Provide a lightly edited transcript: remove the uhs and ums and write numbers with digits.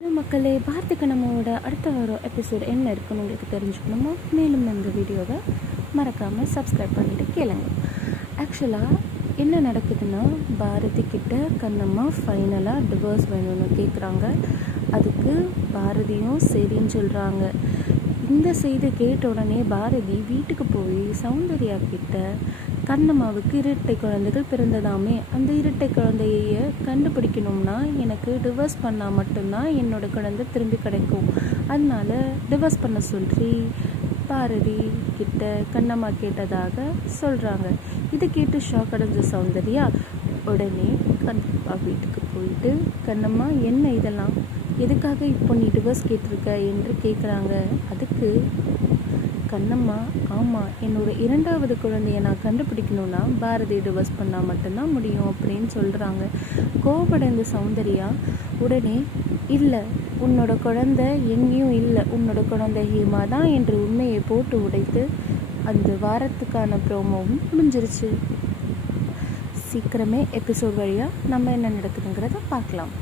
Hello மக்களே, பாரதிக்கு நம்மளோட அடுத்த வர எபிசோட் என்ன இருக்குன்னு உங்களுக்கு தெரிஞ்சுக்கணுமோ மேலும் இந்த வீடியோவை மறக்காமல் சப்ஸ்கிரைப் பண்ணிவிட்டு கேளுங்க. ஆக்சுவலாக என்ன நடக்குதுன்னா, பாரதி கிட்ட கண்ணம்மா ஃபைனலாக டிவோர்ஸ் வேணும்னு கேட்குறாங்க. அதுக்கு பாரதியும் சரின்னு சொல்கிறாங்க. இந்த செய்தி கேட்ட உடனே பாரதி வீட்டுக்கு போய் சௌந்தர்யா கிட்ட கண்ணம்மாவுக்கு இரட்டை குழந்தைகள் பிறந்ததாமே, அந்த இரட்டை குழந்தைய கண்டுபிடிக்கணும்னா எனக்கு டிவோர்ஸ் பண்ணால் மட்டும்தான் என்னோடய குழந்தை திரும்பி கிடைக்கும், அதனால டிவோர்ஸ் பண்ண சொல்லி பாரதி கிட்ட கண்ணம்மா கேட்டதாக சொல்கிறாங்க. இதை கேட்டு ஷாக் அடைஞ்ச சௌந்தர்யா உடனே கண்ணம்மா வீட்டுக்கு போயிட்டு, கண்ணம்மா என்ன இதெல்லாம், எதுக்காக இப்போ நீ டிவோர்ஸ் கேட்டிருக்க என்று கேட்குறாங்க. அதுக்கு கண்ணம்மா, ஆமாம், என்னோட இரண்டாவது குழந்தைய நான் கண்டுபிடிக்கணும்னா பாரதி டிவோர்ஸ் பண்ணால் மட்டும்தான் முடியும் அப்படின்னு சொல்கிறாங்க. கோபப்படைந்த சௌந்தர்யா உடனே, இல்லை, உன்னோட குழந்தை எங்கேயும் இல்லை, உன்னோட குழந்தை ஹேமா தான் என்று உண்மையை போட்டு உடைத்து அந்த வாரத்துக்கான ப்ரோமோவும் முடிஞ்சிருச்சு. சீக்கிரமே எபிசோட் வழியாக நம்ம என்ன நடக்குதுங்கிறத பார்க்கலாம்.